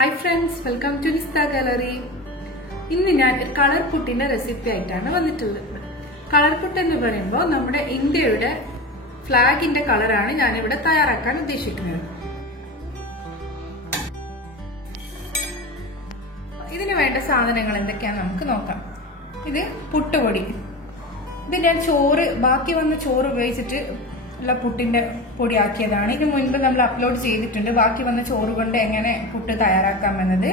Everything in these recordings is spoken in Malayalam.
Hi friends, welcome to Nista Gallery. ഇന്ന് ഞാൻ കളർ പുട്ടിന്റെ റെസിപ്പി ആയിട്ടാണ് വന്നിട്ടുള്ളത്. കളർ പുട്ട് എന്ന് പറയുമ്പോൾ നമ്മുടെ ഇന്ത്യയുടെ ഫ്ലാഗിന്റെ കളറാണ് ഞാൻ ഇവിടെ തയ്യാറാക്കാൻ ഉദ്ദേശിക്കുന്നത്. ഇതിന് വേണ്ട സാധനങ്ങൾ എന്തൊക്കെയാണെന്ന് നമുക്ക് നോക്കാം. ഇത് പുട്ടുപൊടി. ഇത് ഞാൻ ബാക്കി വന്ന ചോറ് ഉപയോഗിച്ചിട്ട് ഉള്ള പുട്ടിന്റെ പൊടിയാക്കിയതാണ്. ഇത് മുൻപ് നമ്മൾ അപ്ലോഡ് ചെയ്തിട്ടുണ്ട്. ബാക്കി വന്ന ചോറ് കൊണ്ട് എങ്ങനെ പുട്ട് തയ്യാറാക്കാമെന്നത്.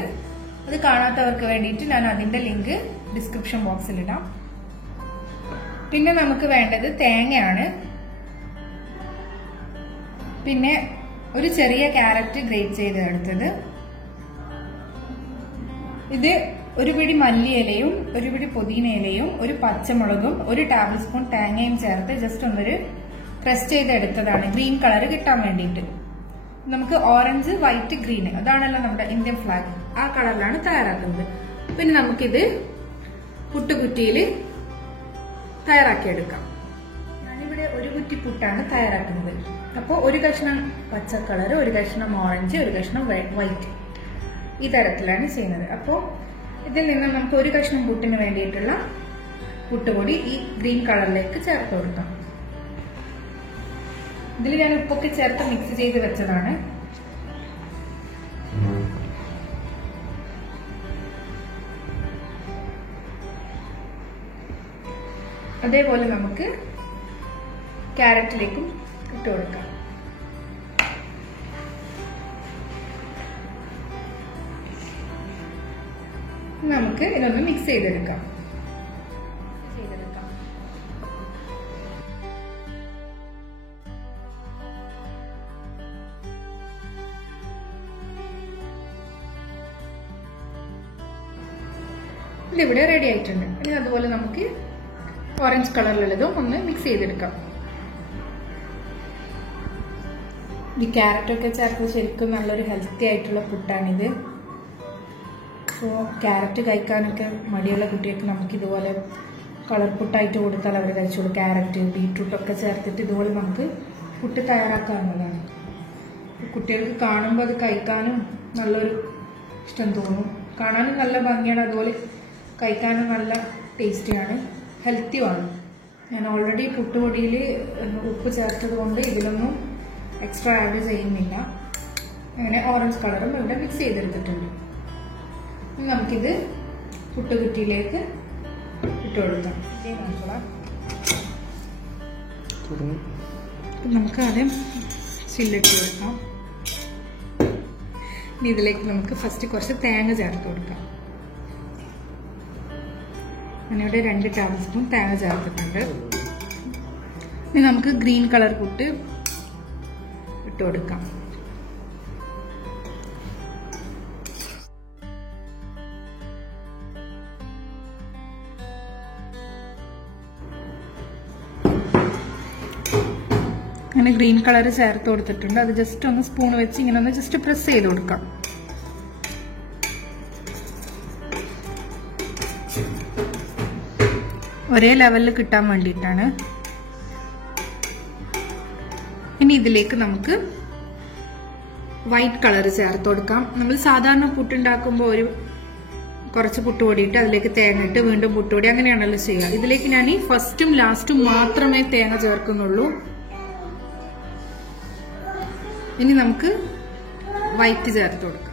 അത് കാണാത്തവർക്ക് വേണ്ടിയിട്ട് ഞാൻ അതിന്റെ ലിങ്ക് ഡിസ്ക്രിപ്ഷൻ ബോക്സിൽ ഇടാം. പിന്നെ നമുക്ക് വേണ്ടത് തേങ്ങയാണ്. പിന്നെ ഒരു ചെറിയ ക്യാരറ്റ് ഗ്രേറ്റ് ചെയ്തെടുത്തത്. ഇത് ഒരു പിടി മല്ലിയിലയും ഒരു പിടി പുതിന ഇലയും ഒരു പച്ചമുളകും ഒരു ടേബിൾ സ്പൂൺ തേങ്ങയും ചേർത്ത് ജസ്റ്റ് ഒന്നൊരു ക്രഷ് ചെയ്തെടുത്തതാണ്, ഗ്രീൻ കളർ കിട്ടാൻ വേണ്ടിയിട്ട്. നമുക്ക് ഓറഞ്ച്, വൈറ്റ്, ഗ്രീൻ അതാണല്ലോ നമ്മുടെ ഇന്ത്യൻ ഫ്ലാഗ്. ആ കളറിലാണ് തയ്യാറാക്കുന്നത്. പിന്നെ നമുക്കിത് പുട്ടുകുറ്റിയിൽ തയ്യാറാക്കിയെടുക്കാം. ഞാനിവിടെ ഒരു കുറ്റി പുട്ടാണ് തയ്യാറാക്കുന്നത്. അപ്പോൾ ഒരു കഷ്ണം പച്ച കളർ, ഒരു കഷ്ണം ഓറഞ്ച്, ഒരു കഷ്ണം വൈറ്റ്, ഈ തരത്തിലാണ് ചെയ്യുന്നത്. അപ്പോൾ ഇതിൽ നിന്ന് നമുക്ക് ഒരു കഷ്ണം പുട്ടിന് വേണ്ടിയിട്ടുള്ള പുട്ടുപൊടി ഈ ഗ്രീൻ കളറിലേക്ക് ചേർത്ത് കൊടുക്കാം. ഇതിൽ ഞാൻ ഉപ്പൊക്കെ ചേർത്ത് മിക്സ് ചെയ്ത് വെച്ചതാണ്. അതേപോലെ നമുക്ക് ക്യാരറ്റിലേക്കും ഇട്ട് കൊടുക്കാം. നമുക്ക് ഇതൊന്ന് മിക്സ് ചെയ്തെടുക്കാം. ഇതിവിടെ റെഡി ആയിട്ടുണ്ട്. ഇനി അതുപോലെ നമുക്ക് ഓറഞ്ച് കളറിലുള്ളതും ഒന്ന് മിക്സ് ചെയ്തെടുക്കാം. ഈ ക്യാരറ്റൊക്കെ ചേർത്ത് ശരിക്കും നല്ലൊരു ഹെൽത്തി ആയിട്ടുള്ള പുട്ടാണിത്. അപ്പോൾ ക്യാരറ്റ് കഴിക്കാനൊക്കെ മടിയുള്ള കുട്ടികൾക്ക് നമുക്ക് ഇതുപോലെ കളർ പുട്ടായിട്ട് കൊടുത്താൽ അവർ കഴിച്ചോളൂ. ക്യാരറ്റ്, ബീട്രൂട്ടൊക്കെ ചേർത്തിട്ട് ഇതുപോലെ നമുക്ക് പുട്ട് തയ്യാറാക്കാവുന്നതാണ്. കുട്ടികൾക്ക് കാണുമ്പോൾ അത് കഴിക്കാനും നല്ലൊരു ഇഷ്ടം തോന്നും. കാണാനും നല്ല ഭംഗിയാണ്, അതുപോലെ കഴിക്കാനും നല്ല ടേസ്റ്റിയാണ്, ഹെൽത്തിയുമാണ്. ഞാൻ ഓൾറെഡി പുട്ടുപൊടിയിൽ ഉപ്പ് ചേർത്തത് കൊണ്ട് ഇതിലൊന്നും എക്സ്ട്രാ ആഡ് ചെയ്യുന്നില്ല. അങ്ങനെ ഓറഞ്ച് കളറും ഇവിടെ മിക്സ് ചെയ്തെടുത്തിട്ടുണ്ട്. നമുക്കിത് പുട്ടുകുറ്റിയിലേക്ക് ഇട്ട് കൊടുക്കാം. നമുക്ക് ആദ്യം ചില്ലിട്ട് കൊടുക്കാം. ഇനി ഇതിലേക്ക് നമുക്ക് ഫസ്റ്റ് കുറച്ച് തേങ്ങ ചേർത്ത് കൊടുക്കാം. ഞാനിവിടെ 2 ടേബിൾ സ്പൂൺ തേങ്ങ ചേർത്തിട്ടുണ്ട്. ഇനി നമുക്ക് ഗ്രീൻ കളർ പുട്ട് ഇട്ട് കൊടുക്കാം. അങ്ങനെ ഗ്രീൻ കളർ ചേർത്ത് കൊടുത്തിട്ടുണ്ട്. അത് ജസ്റ്റ് ഒന്ന് സ്പൂൺ വെച്ച് ഇങ്ങനെ ഒന്ന് ജസ്റ്റ് പ്രസ് ചെയ്ത് കൊടുക്കാം. ഒരേ ലെവലിൽ കിട്ടാൻ വേണ്ടിയിട്ടാണ്. ഇനി ഇതിലേക്ക് നമുക്ക് വൈറ്റ് കളർ ചേർത്ത് കൊടുക്കാം. നമ്മൾ സാധാരണ പുട്ടുണ്ടാക്കുമ്പോൾ കുറച്ച് പുട്ടുപൊടിയിട്ട് അതിലേക്ക് തേങ്ങ ഇട്ട് വീണ്ടും പുട്ടുപൊടി അങ്ങനെയാണല്ലോ ചെയ്യുക. ഇതിലേക്ക് ഞാൻ ഫസ്റ്റും ലാസ്റ്റും മാത്രമേ തേങ്ങ ചേർക്കുന്നുള്ളൂ. ഇനി നമുക്ക് വൈറ്റ് ചേർത്ത് കൊടുക്കാം.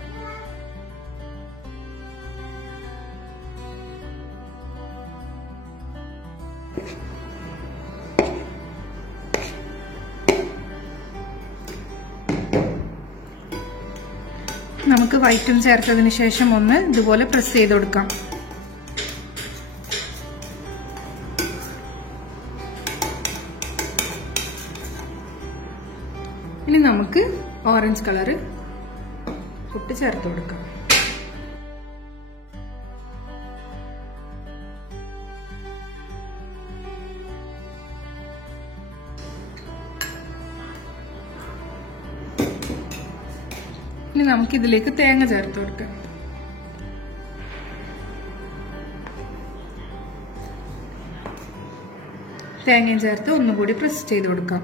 നമുക്ക് വൈറ്റും ചേർത്തതിന് ശേഷം ഒന്ന് ഇതുപോലെ പ്രസ് ചെയ്ത് കൊടുക്കാം. ഇനി നമുക്ക് ഓറഞ്ച് കളറ് പുട്ട് ചേർത്ത് കൊടുക്കാം. ഇനി നമുക്ക് ഇതിലേക്ക് തേങ്ങ ചേർത്ത് കൊടുക്കാം. തേങ്ങയും ചേർത്ത് ഒന്നുകൂടി പ്രസ് ചെയ്ത് കൊടുക്കാം.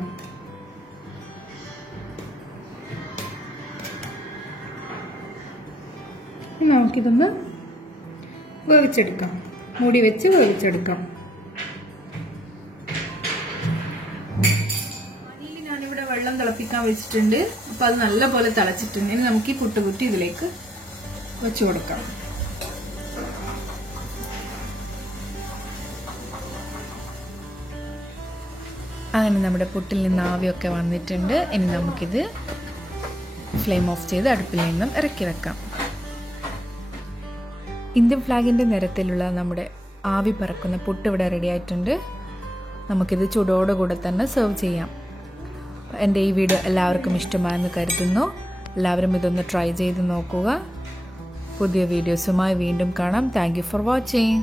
ഇനി നമുക്കിതൊന്ന് വേവിച്ചെടുക്കാം. മൂടി വെച്ച് വേവിച്ചെടുക്കാം. ഞാനിവിടെ വെള്ളം തിളപ്പിക്കാൻ വെച്ചിട്ടുണ്ട്. അപ്പൊ അത് നല്ലപോലെ തിളച്ചിട്ടുണ്ട്. ഇനി നമുക്ക് ഈ പുട്ടുകുറ്റി ഇതിലേക്ക് വെച്ചു കൊടുക്കാം. അങ്ങനെ നമ്മുടെ പുട്ടിൽ നിന്ന് ആവിയൊക്കെ വന്നിട്ടുണ്ട്. ഇനി നമുക്കിത് ഫ്ലെയിം ഓഫ് ചെയ്ത് അടുപ്പിൽ നിന്നും ഇറക്കി വെക്കാം. ഇന്ത്യൻ ഫ്ലാഗിൻ്റെ നിറത്തിലുള്ള നമ്മുടെ ആവി പറക്കുന്ന പുട്ട് ഇവിടെ റെഡി ആയിട്ടുണ്ട്. നമുക്കിത് ചൂടോടുകൂടെ തന്നെ സെർവ് ചെയ്യാം. എൻ്റെ ഈ വീഡിയോ എല്ലാവർക്കും ഇഷ്ടമായെന്ന് കരുതുന്നു. എല്ലാവരും ഇതൊന്ന് ട്രൈ ചെയ്ത് നോക്കുക. പുതിയ വീഡിയോസുമായി വീണ്ടും കാണാം. Thank you for watching.